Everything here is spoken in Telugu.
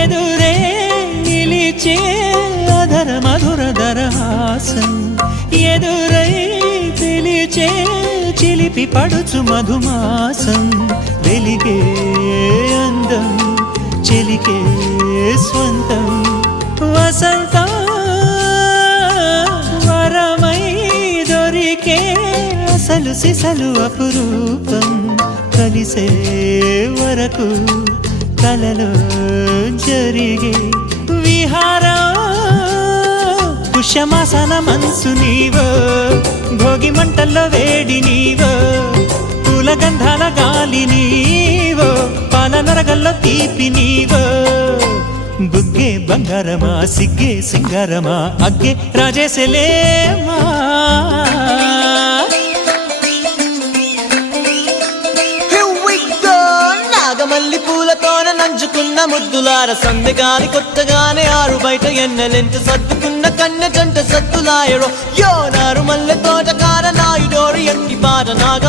ఎదురే నిలిచే అధర మధుర దరహాసం ఎదురై పిలిచే చిలిపి పడుచు మధుమాసం వెలిగే అందం చెలికే స్వంతం వసంతం వరమై దొరికే అసలు సిసలు అపురూపం కలిసే వరకు కలలో జరిగే విహారం పుష్యమాసన మనసు నీవో భోగి మంటల్లో వేడి నీవో పూల గంధాల గాలి నీవో పాల నరగల్లో తీపి నీవో బుగ్గే బంగారమా సిగ్గే సింగారమా అగ్గే రాజేసలేమా మల్లి పూలతోన నంచుకున్న ముద్దులార సందెగాని కొత్తగానే ఆరు బయట ఎన్నెలెంట సర్దుకున్న కన్నె జంట సత్తులాయరో యో నారు మల్లె తోట కార నాయుడోరు ఎట్టి పాట నాగ